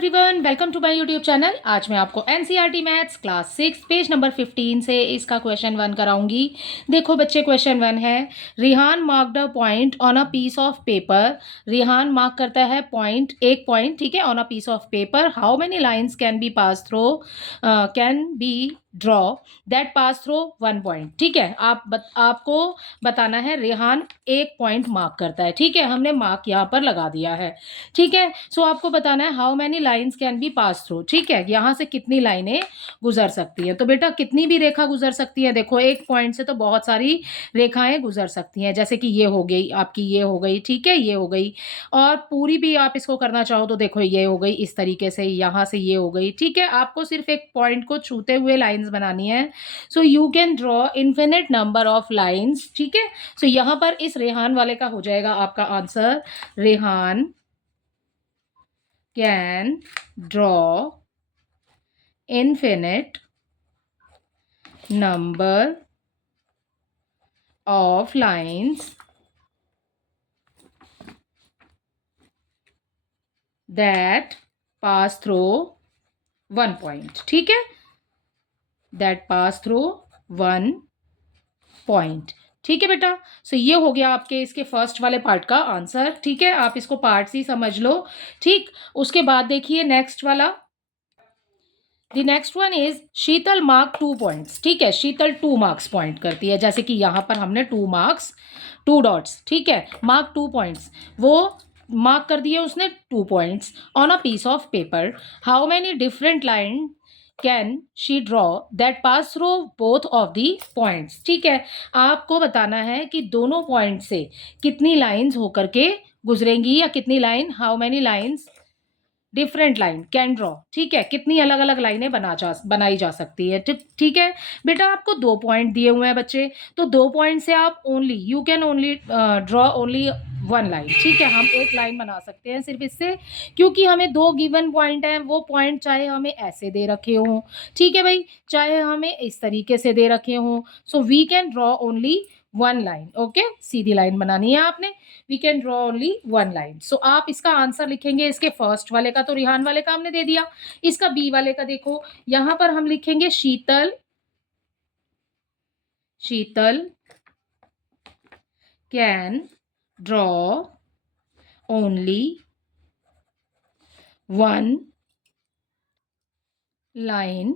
Everyone, welcome to my YouTube channel. आज मैं आपको NCERT maths class 6 page number 15 से इसका क्वेश्चन 1 कराऊंगी। देखो बच्चे, क्वेश्चन 1 है, Rihan marked a point on a piece of paper. Rihan mark करता है पॉइंट, एक पॉइंट, ठीक है, on a piece of paper. How many lines can be pass through, can be draw that pass through 1 point. ठीक है, आपको बताना है रेहान एक पॉइंट मार्क करता है। ठीक है, हमने मार्क यहाँ पर लगा दिया है। ठीक है, सो आपको बताना है how many lines can be pass through. ठीक है, यहाँ से कितनी लाइनें गुजर सकती है। तो बेटा कितनी भी रेखा गुजर सकती है। देखो, एक पॉइंट से तो बहुत सारी रेखाएं गुजर सकती हैं, जैसे कि ये हो गई आपकी, ये हो गई, ठीक है, ये हो गई। और पूरी भी आप इसको करना चाहो तो देखो, ये हो गई इस तरीके से, यहाँ से ये हो गई। ठीक है, आपको सिर्फ एक पॉइंट को छूते हुए लाइंस बनानी है। So you can draw infinite number of lines. ठीक है, सो यहाँ पर इस रेहान वाले का हो जाएगा आपका answer, Rehan can draw infinite number of lines that pass through 1 point। ठीक है, that pass through 1 point। ठीक है बेटा, सो ये हो गया आपके इसके फर्स्ट वाले पार्ट का आंसर। ठीक है, आप इसको पार्ट्स ही समझ लो। ठीक, उसके बाद देखिए नेक्स्ट वाला, the next one is Sheetal mark 2 points. ठीक है, शीतल 2 मार्क्स पॉइंट करती है, जैसे कि यहाँ पर हमने 2 मार्क्स, 2 डॉट्स, ठीक है, मार्क 2 पॉइंट्स, वो मार्क कर दिए उसने 2 points on a piece of paper. How many different line can she draw that pass through both of the points. ठीक है, आपको बताना है कि दोनों पॉइंट से कितनी लाइन्स होकर के गुजरेंगी, या कितनी line, how many lines different line can draw. ठीक है, कितनी अलग अलग लाइनें बनाई जा सकती है। ठीक है बेटा, आपको 2 पॉइंट दिए हुए हैं बच्चे, तो 2 पॉइंट से आप only, you can only draw only 1 line. ठीक है, हम एक लाइन बना सकते हैं सिर्फ इससे, क्योंकि हमें 2 गिवन पॉइंट हैं। वो पॉइंट चाहे हमें ऐसे दे रखे हों, ठीक है भाई, चाहे हमें इस तरीके से दे रखे हों, so we can draw only 1 line. Okay, सीधी लाइन बनानी है आपने, we can draw only 1 line. So आप इसका आंसर लिखेंगे, इसके फर्स्ट वाले का तो रिहान वाले का हमने दे दिया, इसका बी वाले का देखो, यहां पर हम लिखेंगे Sheetal, Sheetal can draw only 1 line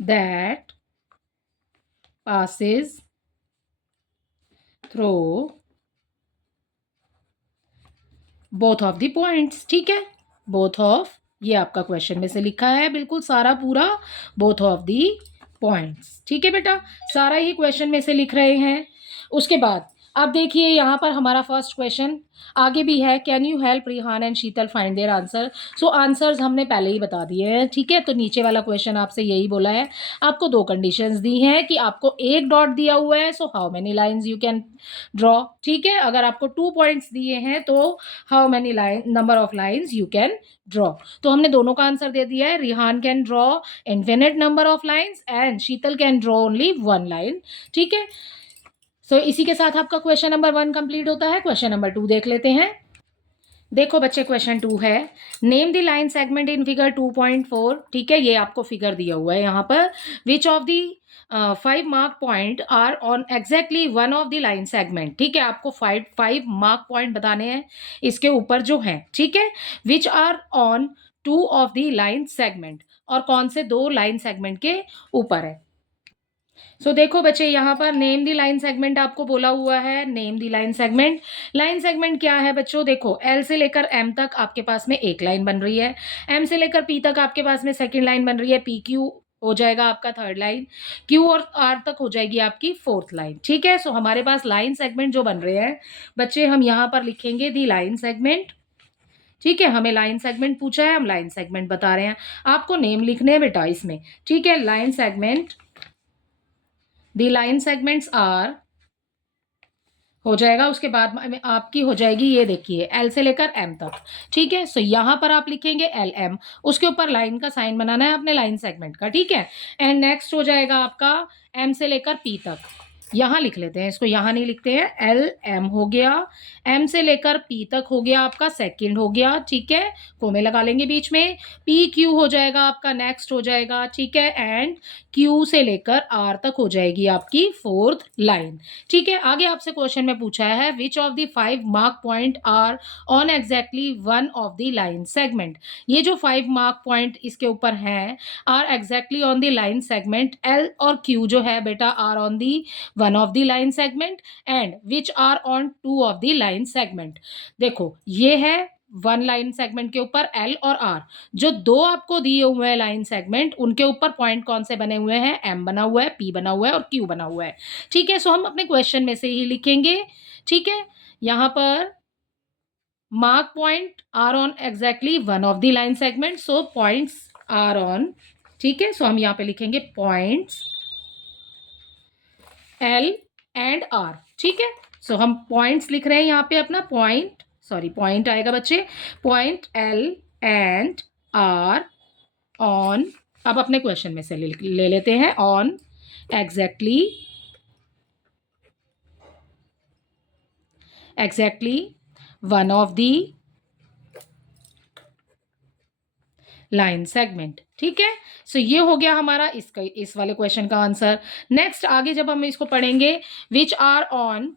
that passes through both of the points। ठीक है, both of, ये आपका क्वेश्चन में से लिखा है बिल्कुल सारा पूरा, both of the points। ठीक है बेटा, सारा ही क्वेश्चन में से लिख रहे हैं। उसके बाद अब देखिए यहाँ पर हमारा फर्स्ट क्वेश्चन आगे भी है, can you help Rihan and Sheetal find their answer. So answers हमने पहले ही बता दिए हैं। ठीक है, तो नीचे वाला क्वेश्चन आपसे यही बोला है, आपको 2 कंडीशंस दी हैं कि आपको एक डॉट दिया हुआ है, so how many lines you can draw. ठीक है, अगर आपको 2 पॉइंट्स दिए हैं तो how many line, number of lines you can draw. तो हमने दोनों का आंसर दे दिया है, Rihan can draw infinite number of lines and Sheetal can draw only 1 line. ठीक है, सो इसी के साथ आपका क्वेश्चन नंबर 1 कंप्लीट होता है। क्वेश्चन नंबर 2 देख लेते हैं। देखो बच्चे, क्वेश्चन 2 है, name the line segment in figure 2.4। ठीक है, ये आपको फिगर दिया हुआ है यहाँ पर, which of the 5 mark point are on exactly 1 of the line segment. ठीक है, आपको 5 मार्क पॉइंट बताने हैं इसके ऊपर जो हैं। ठीक है, which are on 2 of the line segment, और कौन से 2 लाइन सेगमेंट के ऊपर है। सो देखो बच्चे, यहाँ पर नेम दी लाइन सेगमेंट आपको बोला हुआ है, name the line segment. Line segment क्या है बच्चों, देखो एल से लेकर एम तक आपके पास में एक लाइन बन रही है, एम से लेकर पी तक आपके पास में सेकंड लाइन बन रही है, पी क्यू हो जाएगा आपका थर्ड लाइन, क्यू और आर तक हो जाएगी आपकी फोर्थ लाइन। ठीक है, सो हमारे पास लाइन सेगमेंट जो बन रहे हैं बच्चे, हम यहाँ पर लिखेंगे दी लाइन सेगमेंट। ठीक है, हमें लाइन सेगमेंट पूछा है, हम लाइन सेगमेंट बता रहे हैं, आपको नेम लिखने हैं बेटा इसमें। ठीक है, line segment, the line segments are हो जाएगा, उसके बाद में आपकी हो जाएगी, ये देखिए एल से लेकर एम तक। ठीक है, सो यहाँ पर आप लिखेंगे एल एम, उसके ऊपर लाइन का साइन बनाना है अपने लाइन सेगमेंट का। ठीक है, एंड नेक्स्ट हो जाएगा आपका एम से लेकर पी तक। यहाँ लिख लेते हैं इसको, यहाँ नहीं लिखते हैं। एल एम हो गया, एम से लेकर पी तक हो गया आपका सेकंड हो गया, ठीक है, कोमे लगा लेंगे बीच में। पी क्यू हो जाएगा आपका नेक्स्ट हो जाएगा, ठीक है, एंड क्यू से लेकर आर तक हो जाएगी आपकी फोर्थ लाइन, ठीक है। आगे आपसे क्वेश्चन में पूछा है which of the 5 mark point are on exactly one of the line segment. ये जो 5 मार्क पॉइंट इसके ऊपर हैं are exactly on the line segment, L और क्यू जो है बेटा are on the one of the line segment and which are on two of the line segment. देखो ये है वन लाइन सेगमेंट के ऊपर एल और आर, जो दो आपको दिए हुए हैं लाइन सेगमेंट उनके ऊपर पॉइंट कौन से बने हुए हैं, एम बना हुआ है, पी बना हुआ है और क्यू बना हुआ है, ठीक है। सो हम अपने क्वेश्चन में से ही लिखेंगे, ठीक है। यहां पर mark point are on exactly one of the line segment, so points are on, ठीक है। सो हम यहाँ पे लिखेंगे points L and R, ठीक है। सो हम points लिख रहे हैं यहाँ पे अपना point, सॉरी पॉइंट आएगा बच्चे, point L and R on, अब अपने क्वेश्चन में से ले लेते हैं on exactly one of the line segment, ठीक है। सो ये हो गया हमारा इसका इस वाले क्वेश्चन का आंसर। नेक्स्ट आगे जब हम इसको पढ़ेंगे which are on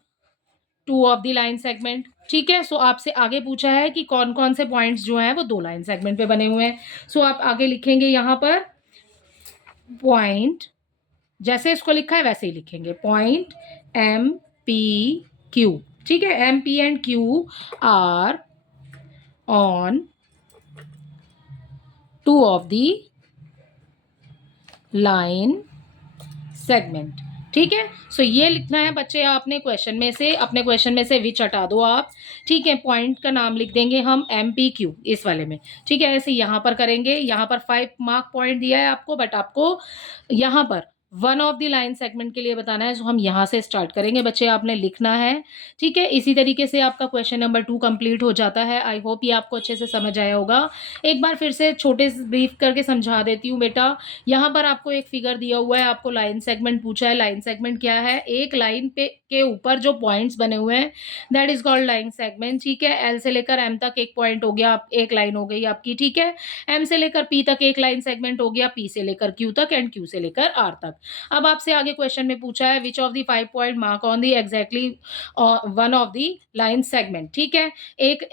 two of the line segment, ठीक है। सो आपसे आगे पूछा है कि कौन कौन से पॉइंट्स जो हैं वो दो लाइन सेगमेंट पे बने हुए हैं। सो आप आगे लिखेंगे यहाँ पर पॉइंट, जैसे इसको लिखा है वैसे ही लिखेंगे, पॉइंट एम पी क्यू, ठीक है। M P and Q are on two of the line segment, ठीक है। सो ये लिखना है बच्चे आपने क्वेश्चन में से, अपने क्वेश्चन में से विच हटा दो आप, ठीक है। पॉइंट का नाम लिख देंगे हम एम पी क्यू इस वाले में, ठीक है। ऐसे यहाँ पर करेंगे, यहाँ पर 5 मार्क पॉइंट दिया है आपको, बट आपको यहाँ पर one of the line segment के लिए बताना है। सो हम यहाँ से स्टार्ट करेंगे बच्चे, आपने लिखना है, ठीक है। इसी तरीके से आपका क्वेश्चन नंबर 2 कंप्लीट हो जाता है। आई होप ये आपको अच्छे से समझ आया होगा। एक बार फिर से छोटे से ब्रीफ करके समझा देती हूँ बेटा। यहाँ पर आपको एक फिगर दिया हुआ है, आपको लाइन सेगमेंट पूछा है। लाइन सेगमेंट क्या है, एक लाइन पे के ऊपर जो पॉइंट्स बने हुए हैं that is called line segment, ठीक है। एल से लेकर एम तक एक पॉइंट हो गया, एक लाइन हो गई आपकी, ठीक है। एम से लेकर पी तक एक लाइन सेगमेंट हो गया, पी से लेकर क्यू तक एंड क्यू से लेकर आर तक। अब आपसे आगे क्वेश्चन में पूछा है which of the 5 point mark on the exactly one of the line segment, ठीक है। एक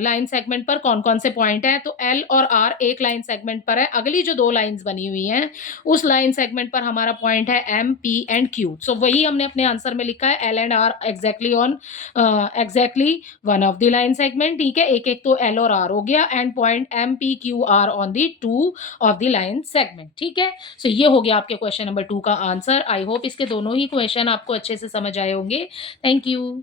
लाइन सेगमेंट पर कौन कौन से पॉइंट है, तो एल और आर एक लाइन सेगमेंट पर है, अगली जो दो लाइंस बनी हुई हैं उस लाइन सेगमेंट पर हमारा पॉइंट है M P and Q. So वही हमने अपने आंसर में लिखा है, L and R exactly on exactly one of the line segment, ठीक है। एक एक तो एल और आर हो गया and point M P Q are on the two of the line segment, ठीक है। सो ये हो गया आपके क्वेश्चन नंबर 2 का आंसर। आई होप इसके दोनों ही क्वेश्चन आपको अच्छे से समझ आए होंगे। Thank you.